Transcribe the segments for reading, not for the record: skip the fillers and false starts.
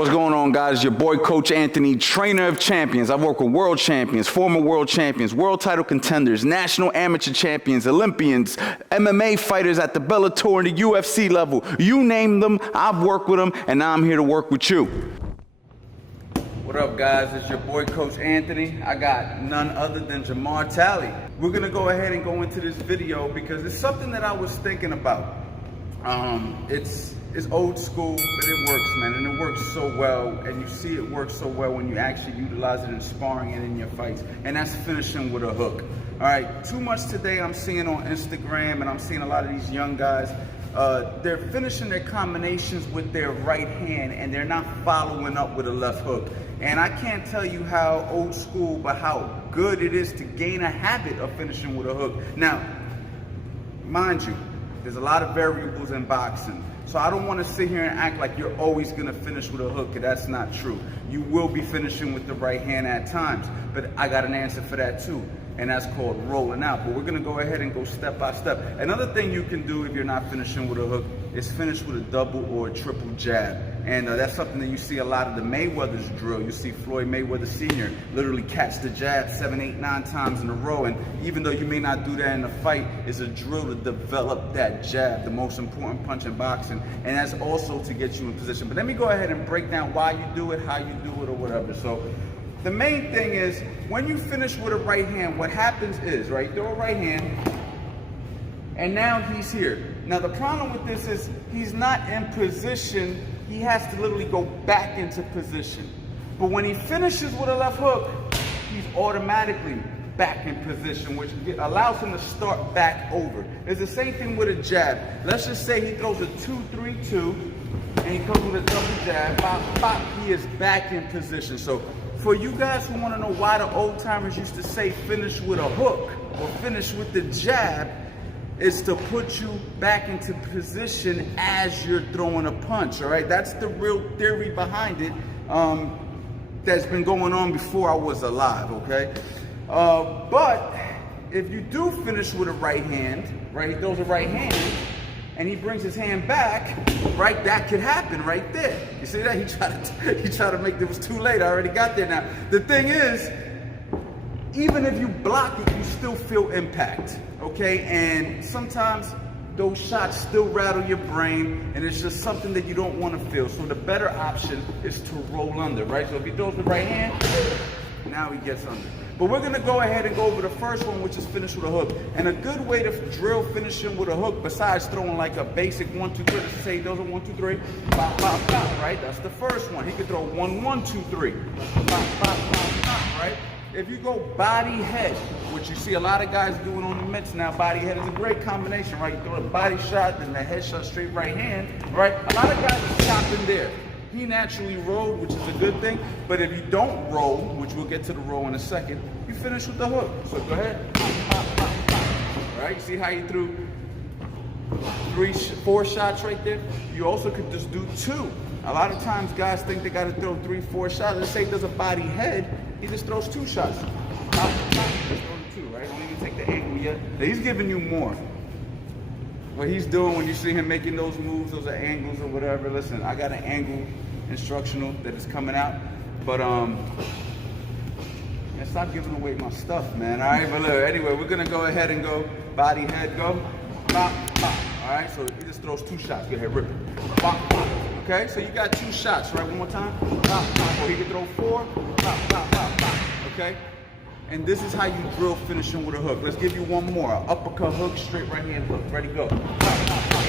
What's going on, guys? Your boy, Coach Anthony, trainer of champions. I work with world champions, former world champions, world title contenders, national amateur champions, Olympians, MMA fighters at the Bellator and the UFC level. You name them, I've worked with them, and now I'm here to work with you. What up, guys? It's your boy, Coach Anthony. I got none other than Jamar Talley. We're gonna go ahead and go into this video because it's something that I was thinking about. It's old school, but it works, man, and it works so well, and you see it works so well when you actually utilize it in sparring and in your fights, and that's finishing with a hook. All right, too much today I'm seeing on Instagram, and I'm seeing a lot of these young guys, they're finishing their combinations with their right hand, and they're not following up with a left hook. And I can't tell you how old school, but how good it is to gain a habit of finishing with a hook. Now, mind you, there's a lot of variables in boxing. So I don't want to sit here and act like you're always going to finish with a hook, because that's not true. You will be finishing with the right hand at times, but I got an answer for that too, and that's called rolling out. But we're going to go ahead and go step by step. Another thing you can do if you're not finishing with a hook is finish with a double or a triple jab. And that's something that you see a lot of the Mayweathers drill. You see Floyd Mayweather Sr. literally catch the jab 7, 8, 9 times in a row. And even though you may not do that in a fight, it's a drill to develop that jab, the most important punch in boxing. And that's also to get you in position. But let me go ahead and break down why you do it, how you do it, or whatever. So the main thing is, when you finish with a right hand, what happens is, right, you throw a right hand, and now he's here. Now the problem with this is he's not in position. He has to literally go back into position. But when he finishes with a left hook, he's automatically back in position, which allows him to start back over. It's the same thing with a jab. Let's just say he throws a 2-3-2, and he comes with a double jab, bop, bop, he is back in position. So for you guys who want to know why the old timers used to say finish with a hook or finish with the jab, is to put you back into position as you're throwing a punch, all right? That's the real theory behind it, that's been going on before I was alive, okay? But if you do finish with a right hand, right, he throws a right hand, and he brings his hand back, right, that could happen right there. You see that? He tried to make it was too late. I already got there now. The thing is, even if you block it, you still feel impact, okay? And sometimes those shots still rattle your brain, and it's just something that you don't want to feel. So the better option is to roll under, right? So if he throws the right hand, now he gets under. But we're gonna go ahead and go over the first one, which is finish with a hook. And a good way to drill finishing with a hook, besides throwing like a basic 1-2-3, let's say those are 1-2-3, pop, pop, pop, right? That's the first one. He could throw 1-1-2-3, pop, pop, pop, pop, right? If you go body head, which you see a lot of guys doing on the mitts now, body head is a great combination, right? You throw a body shot, then the head shot straight right hand, right? A lot of guys are stopping there. He naturally rolled, which is a good thing, but if you don't roll, which we'll get to the roll in a second, you finish with the hook. So go ahead, pop, pop, pop, pop. All right, you see how you threw 4 shots right there? You also could just do 2. A lot of times guys think they gotta throw 3, 4 shots. Let's say there's a body head, he just throws 2 shots. Pop, pop, just throw the 2, right? Don't even take the angle yet. Now, he's giving you more. What he's doing when you see him making those moves, those are angles or whatever. Listen, I got an angle instructional that is coming out, but man, stop giving away my stuff, man. All right, but look, anyway, we're gonna go ahead and go body head, go pop, pop. All right, so he just throws 2 shots. Go ahead, rip it. Pop, pop. Okay, so you got 2 shots, right? One more time. Pop, pop. Or he can throw 4. Pop, pop, pop, pop. Okay. And this is how you drill finishing with a hook. Let's give you one more. Uppercut hook, straight right hand hook. Ready, go. Pop, pop, pop.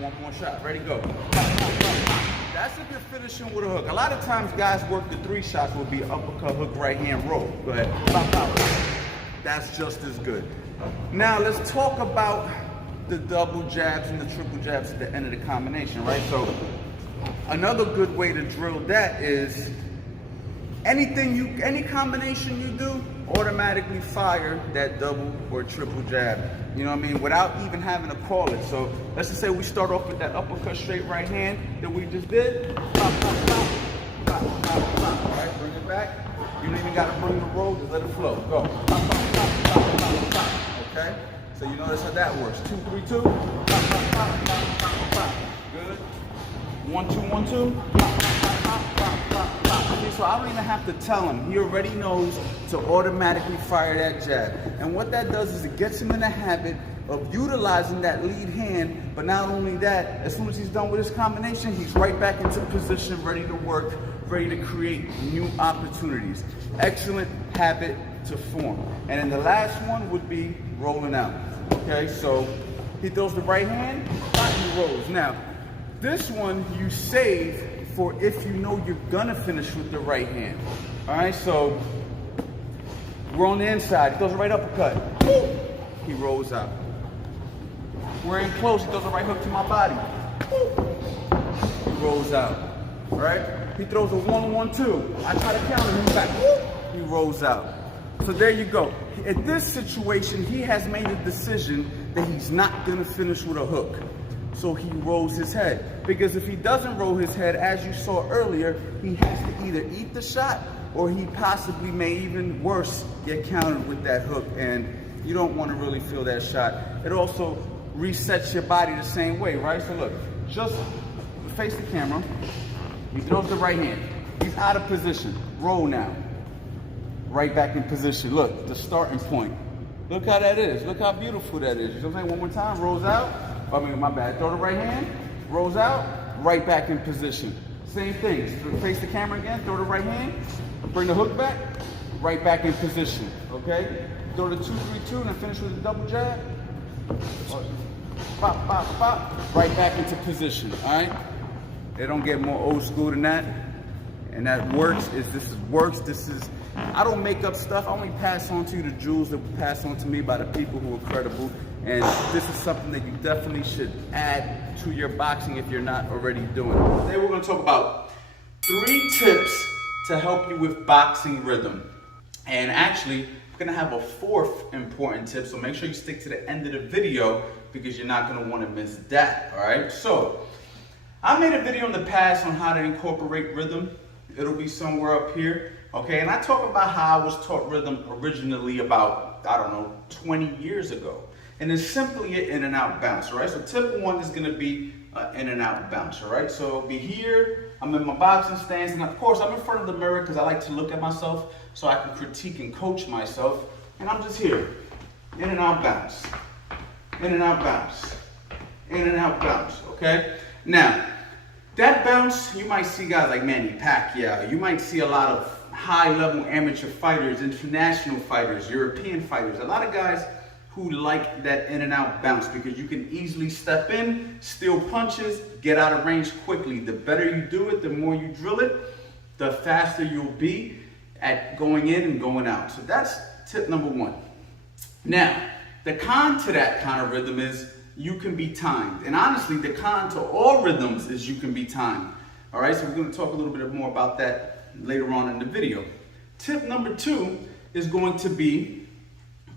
One more shot. Ready, go. Pop, pop, pop, pop. That's if you're finishing with a hook. A lot of times guys work the 3 shots will be uppercut hook, right hand roll. Go ahead. Pop, pop, pop. That's just as good. Now let's talk about the double jabs and the triple jabs at the end of the combination, right? So another good way to drill that is any combination you do, automatically fire that double or triple jab. You know what I mean? Without even having to call it. So let's just say we start off with that uppercut straight right hand that we just did. Pop, pop, pop, pop, pop, pop. All right, bring it back. You don't even got to bring the roll, just let it flow. Go. Pop, pop, pop, pop, pop, pop. Okay? So you notice how that works. 2-3-2. Pop, pop, pop, pop, pop, pop. Good. 1-2-1-2. Pop, pop, pop, pop, pop. So I don't even have to tell him. He already knows to automatically fire that jab. And what that does is it gets him in the habit of utilizing that lead hand, but not only that, as soon as he's done with his combination, he's right back into position, ready to work, ready to create new opportunities. Excellent habit to form. And then the last one would be rolling out. Okay, so he throws the right hand, he rolls. Now, this one you save for if you know you're gonna finish with the right hand. All right, so we're on the inside, he throws a right uppercut, he rolls out. We're in close, he throws a right hook to my body, he rolls out. All right, he throws a 1-1-2, I try to counter him back, he rolls out. So there you go. In this situation, he has made a decision that he's not gonna finish with a hook. So he rolls his head. Because if he doesn't roll his head, as you saw earlier, he has to either eat the shot or he possibly may, even worse, get countered with that hook. And you don't want to really feel that shot. It also resets your body the same way, right? So look, just face the camera. He throws the right hand. He's out of position. Roll now. Right back in position. Look, the starting point. Look how that is. Look how beautiful that is. You know what I'm saying? One more time. Rolls out. I mean, my bad. Throw the right hand. Rolls out. Right back in position. Same thing. Face the camera again. Throw the right hand. Bring the hook back. Right back in position. Okay? Throw the 2-3-2 and then finish with a double jab. Pop, pop, pop. Right back into position. All right? They don't get more old school than that. And that works. This is, I don't make up stuff. I only pass on to you the jewels that were passed on to me by the people who are credible. And this is something that you definitely should add to your boxing if you're not already doing it. Today we're going to talk about 3 tips to help you with boxing rhythm. And actually, we're going to have a 4th important tip. So make sure you stick to the end of the video because you're not going to want to miss that. All right. So I made a video in the past on how to incorporate rhythm. It'll be somewhere up here. Okay, and I talk about how I was taught rhythm originally about, 20 years ago. And it's simply an in and out bounce, all right? So tip 1 is gonna be an in and out bounce, all right? So it'll be here, I'm in my boxing stance, and of course I'm in front of the mirror because I like to look at myself so I can critique and coach myself. And I'm just here, in and out bounce, in and out bounce, in and out bounce, okay? Now, that bounce, you might see guys like Manny Pacquiao, you might see a lot of high-level amateur fighters, international fighters, European fighters, a lot of guys who like that in and out bounce because you can easily step in, steal punches, get out of range quickly. The better you do it, the more you drill it, the faster you'll be at going in and going out. So that's tip number 1. Now, the con to that kind of rhythm is you can be timed. And honestly, the con to all rhythms is you can be timed. All right, so we're going to talk a little bit more about that later on in the video. Tip number 2 is going to be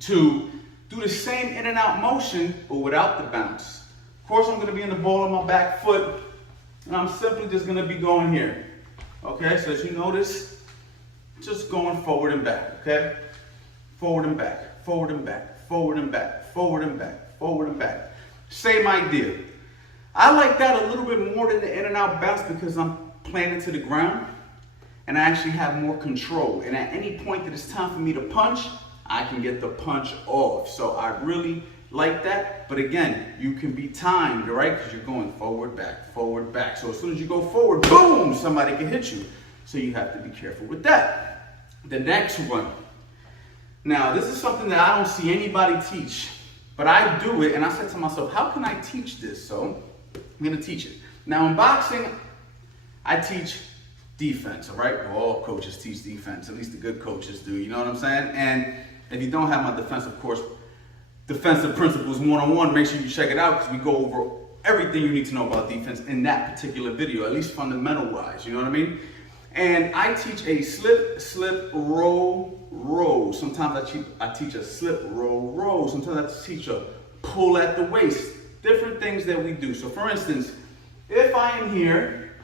to do the same in and out motion, but without the bounce. Of course, I'm going to be in the ball of my back foot, and I'm simply just going to be going here. Okay, so as you notice, just going forward and back, okay? Forward and back, forward and back, forward and back, forward and back, forward and back. Same idea. I like that a little bit more than the in and out bounce because I'm planted to the ground and I actually have more control. And at any point that it's time for me to punch, I can get the punch off. So I really like that. But again, you can be timed, right? Because you're going forward, back, forward, back. So as soon as you go forward, boom, somebody can hit you. So you have to be careful with that. The next one. Now, this is something that I don't see anybody teach. But I do it, and I said to myself, how can I teach this? So I'm going to teach it. Now, in boxing, I teach defense, all right? All coaches teach defense. At least the good coaches do, you know what I'm saying? And if you don't have my defensive course, Defensive Principles 101, make sure you check it out because we go over everything you need to know about defense in that particular video, at least fundamental-wise, you know what I mean? And I teach a slip, slip, roll, roll. Sometimes I teach a slip, roll, roll. Sometimes I teach a pull at the waist. Different things that we do. So for instance, if I am here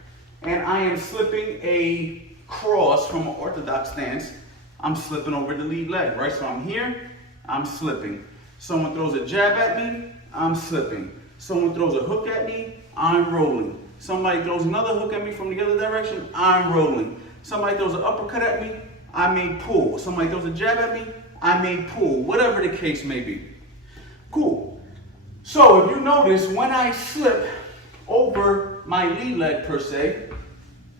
and I am slipping a cross from an orthodox stance, I'm slipping over the lead leg, right? So I'm here, I'm slipping. Someone throws a jab at me, I'm slipping. Someone throws a hook at me, I'm rolling. Somebody throws another hook at me from the other direction, I'm rolling. Somebody throws an uppercut at me, I may pull. Somebody throws a jab at me, I may pull. Whatever the case may be. Cool. So if you notice, when I slip over my lead leg per se,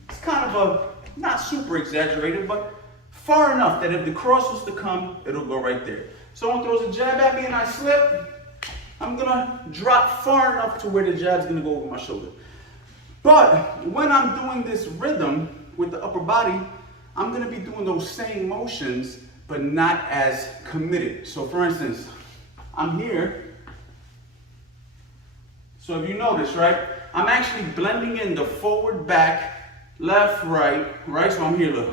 it's kind of a, not super exaggerated, but far enough that if the cross was to come, it'll go right there. Someone throws a jab at me and I slip, I'm gonna drop far enough to where the jab's gonna go over my shoulder. But when I'm doing this rhythm with the upper body, I'm gonna be doing those same motions, but not as committed. So for instance, I'm here. So if you notice, right, I'm actually blending in the forward, back, left, right, right? So I'm here, look.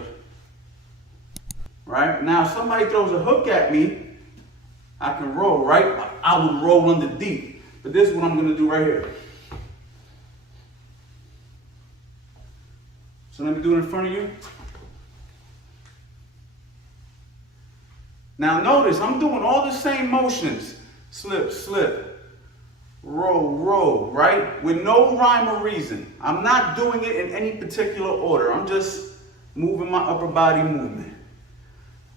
Right? Now if somebody throws a hook at me, I can roll, right? I would roll under deep. But this is what I'm gonna do right here. So let me do it in front of you. Now notice, I'm doing all the same motions. Slip, slip, roll, roll, right? With no rhyme or reason. I'm not doing it in any particular order. I'm just moving my upper body movement.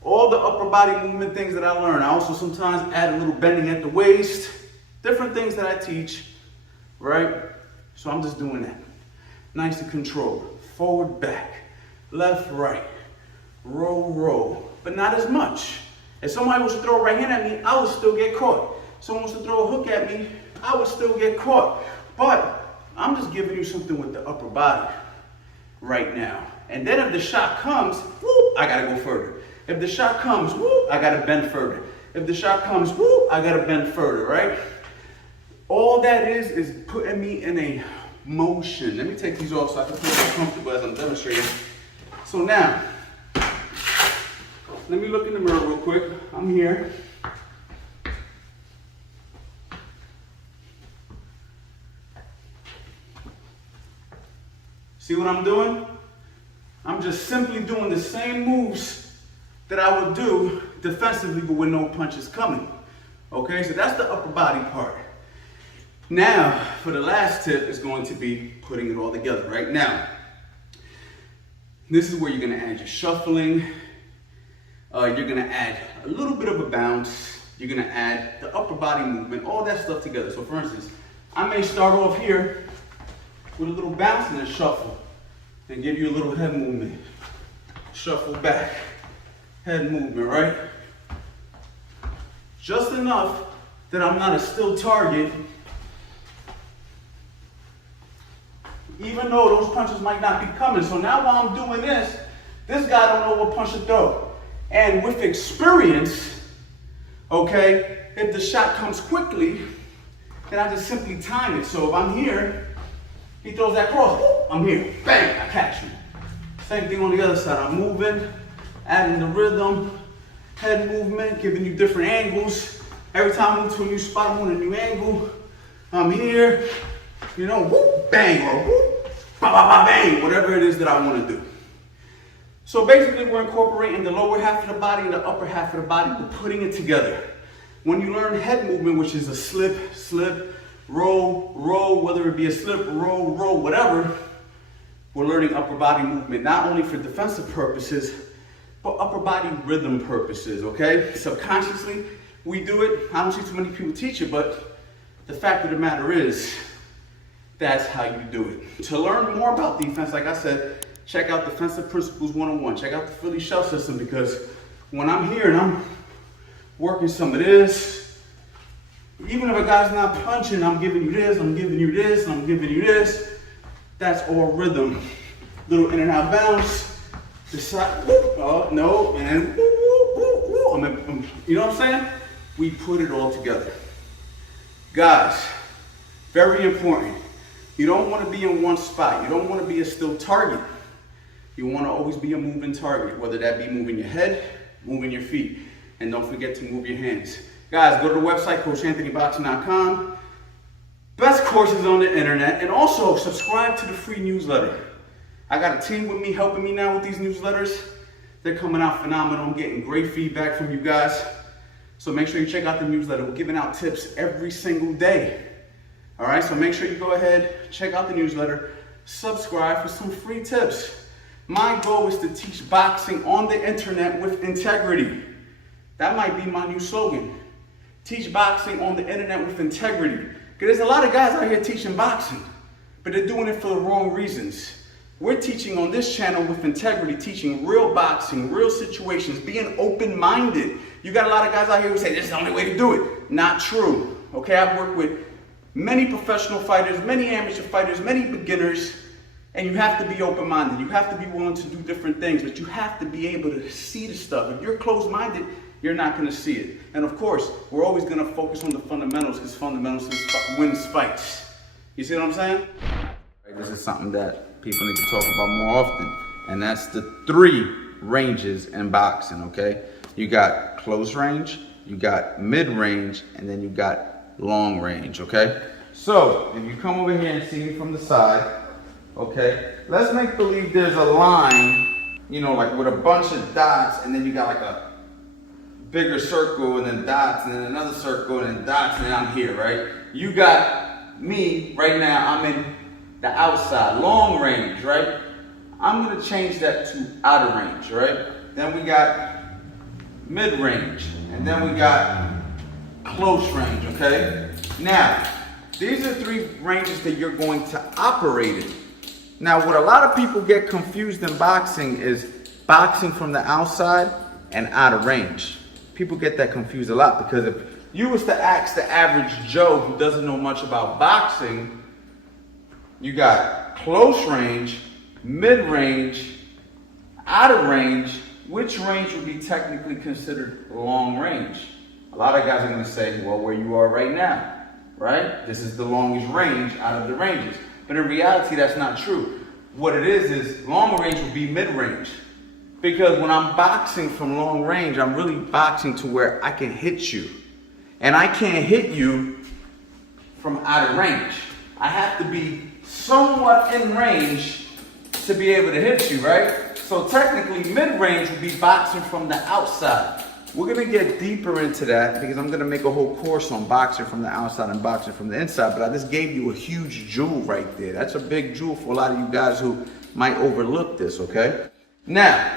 All the upper body movement things that I learn. I also sometimes add a little bending at the waist. Different things that I teach, right? So I'm just doing that. Nice and controlled. Forward, back, left, right, roll, roll, but not as much. If somebody was to throw a right hand at me, I would still get caught. Someone was to throw a hook at me, I would still get caught. But I'm just giving you something with the upper body right now. And then if the shot comes, whoop, I gotta go further. If the shot comes, whoop, I gotta bend further. If the shot comes, whoop, I gotta bend further, right? All that is putting me in a motion. Let me take these off so I can feel more comfortable as I'm demonstrating. So now, let me look in the mirror real quick. I'm here. See what I'm doing? I'm just simply doing the same moves that I would do defensively, but with no punches coming. Okay, so that's the upper body part. Now, for the last tip is going to be putting it all together. Right now, this is where you're gonna add your shuffling. You're gonna add a little bit of a bounce. You're gonna add the upper body movement, all that stuff together. So for instance, I may start off here with a little bounce and then shuffle and give you a little head movement. Shuffle back, head movement, right? Just enough that I'm not a still target, even though those punches might not be coming. So now while I'm doing this guy don't know what punch to throw. And with experience, okay, if the shot comes quickly, then I just simply time it. So if I'm here, he throws that cross, I'm here, bang, I catch him. Same thing on the other side. I'm moving, adding the rhythm, head movement, giving you different angles. Every time I move to a new spot, I'm on a new angle. I'm here, you know, whoop, bang, or whoop, ba, ba, ba, bang, whatever it is that I want to do. So basically, we're incorporating the lower half of the body and the upper half of the body. We're putting it together. When you learn head movement, which is a slip, slip, roll, roll, whether it be a slip, roll, roll, whatever, we're learning upper body movement, not only for defensive purposes, but upper body rhythm purposes, okay? Subconsciously, we do it. I don't see too many people teach it, but the fact of the matter is, that's how you do it. To learn more about defense, like I said, check out Defensive Principles 101. Check out the Philly Shell System, because when I'm here and I'm working some of this, even if a guy's not punching, I'm giving you this, I'm giving you this, I'm giving you this. That's all rhythm. Little in and out bounce, decide, whoop, oh, no, and then whoop, whoop, whoop, whoop. You know what I'm saying? We put it all together. Guys, very important. You don't want to be in one spot. You don't want to be a still target. You want to always be a moving target, whether that be moving your head, moving your feet. And don't forget to move your hands. Guys, go to the website, CoachAnthonyBoxing.com. Best courses on the internet. And also, subscribe to the free newsletter. I got a team with me helping me now with these newsletters. They're coming out phenomenal. I'm getting great feedback from you guys. So make sure you check out the newsletter. We're giving out tips every single day. All right, so make sure you go ahead, check out the newsletter, subscribe for some free tips. My goal is to teach boxing on the internet with integrity. That might be my new slogan. Teach boxing on the internet with integrity. Because there's a lot of guys out here teaching boxing, but they're doing it for the wrong reasons. We're teaching on this channel with integrity, teaching real boxing, real situations, being open-minded. You got a lot of guys out here who say, this is the only way to do it. Not true. Okay, I've worked with many professional fighters, many amateur fighters, many beginners, and you have to be open-minded. You have to be willing to do different things, but you have to be able to see the stuff. If you're closed-minded, you're not going to see it. And of course, we're always going to focus on the fundamentals, because fundamentals wins fights. You see what I'm saying? This is something that people need to talk about more often, and that's the 3 ranges in boxing, okay? You got close range, you got mid-range, and then you got long range, okay? So, if you come over here and see me from the side, okay, let's make believe there's a line, you know, like with a bunch of dots, and then you got like a bigger circle, and then dots, and then another circle, and then dots, and then I'm here, right? You got me right now, I'm in the outside, long range, right? I'm gonna change that to outer range, right? Then we got mid-range, and then we got close range, okay? Now, these are 3 ranges that you're going to operate in. Now, what a lot of people get confused in boxing is boxing from the outside and out of range. People get that confused a lot, because if you was to ask the average Joe who doesn't know much about boxing, you got close range, mid-range, out of range. Which range would be technically considered long range? A lot of guys are going to say, well, where you are right now, right? This is the longest range out of the ranges. But in reality, that's not true. What it is long range would be mid-range. Because when I'm boxing from long range, I'm really boxing to where I can hit you. And I can't hit you from out of range. I have to be somewhat in range to be able to hit you, right? So technically, mid-range would be boxing from the outside. We're gonna get deeper into that, because I'm gonna make a whole course on boxing from the outside and boxing from the inside, but I just gave you a huge jewel right there. That's a big jewel for a lot of you guys who might overlook this, okay? Now,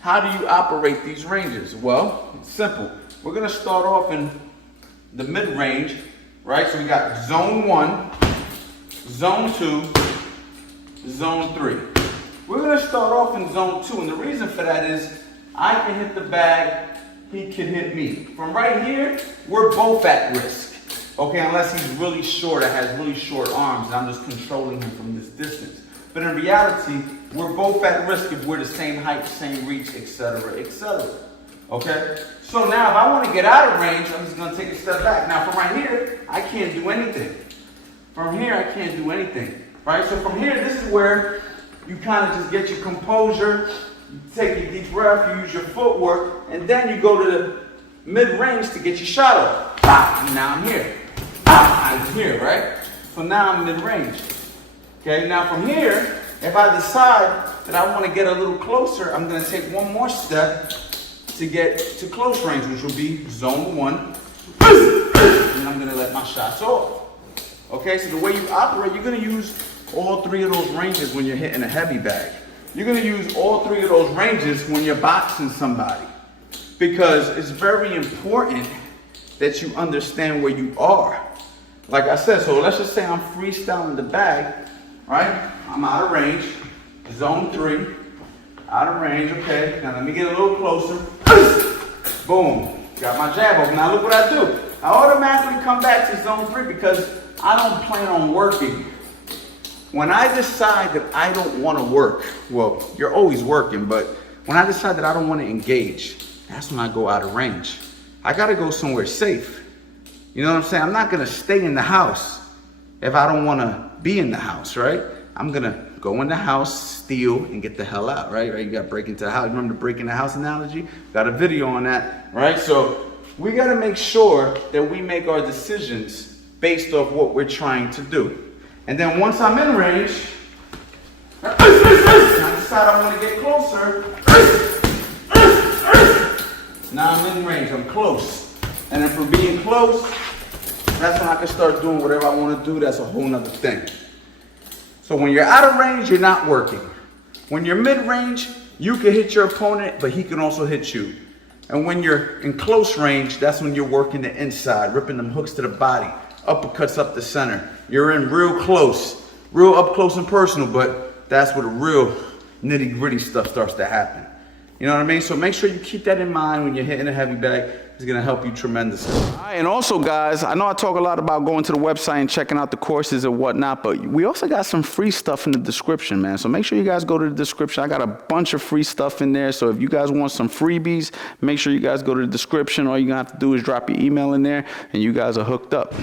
how do you operate these ranges? Well, it's simple. We're gonna start off in the mid-range, right? So we got zone 1, zone 2, zone 3. We're gonna start off in zone 2, and the reason for that is I can hit the bag, he can hit me. From right here, we're both at risk, okay? Unless he's really short or has really short arms, and I'm just controlling him from this distance. But in reality, we're both at risk if we're the same height, same reach, etc., etc. Okay? So now if I want to get out of range, I'm just going to take a step back. Now from right here, I can't do anything. From here, I can't do anything. Right? So from here, this is where you kind of just get your composure, you take a deep breath, you use your footwork, and then you go to the mid-range to get your shot off. Ah, and now I'm here. Ah, I'm here, right? So now I'm mid-range. Okay, now from here, if I decide that I want to get a little closer, I'm going to take one more step to get to close range, which will be zone 1. And I'm going to let my shots off. Okay, so the way you operate, you're going to use all 3 of those ranges when you're hitting a heavy bag. You're going to use all 3 of those ranges when you're boxing somebody. Because it's very important that you understand where you are. Like I said, so let's just say I'm freestyling the bag, right? I'm out of range, zone 3, out of range, okay. Now let me get a little closer. Boom, got my jab off. Now look what I do. I automatically come back to zone 3 because I don't plan on working. When I decide that I don't want to work, well, you're always working, but when I decide that I don't want to engage, that's when I go out of range. I got to go somewhere safe. You know what I'm saying? I'm not going to stay in the house if I don't want to be in the house, right? I'm going to go in the house, steal, and get the hell out, right? You got to break into the house. Remember the break in the house analogy? Got a video on that, right? So we got to make sure that we make our decisions based off what we're trying to do. And then once I'm in range, I decide I want to get closer. Now I'm in range, I'm close. And then from being close, that's when I can start doing whatever I want to do. That's a whole nother thing. So when you're out of range, you're not working. When you're mid-range, you can hit your opponent, but he can also hit you. And when you're in close range, that's when you're working the inside, ripping them hooks to the body, uppercuts up the center. You're in real close, real up close and personal, but that's where the real nitty-gritty stuff starts to happen. You know what I mean? So make sure you keep that in mind when you're hitting a heavy bag. It's gonna help you tremendously. All right, and also guys, I know I talk a lot about going to the website and checking out the courses and whatnot, but we also got some free stuff in the description, man. So make sure you guys go to the description. I got a bunch of free stuff in there. So if you guys want some freebies, make sure you guys go to the description. All you're gonna have to do is drop your email in there and you guys are hooked up.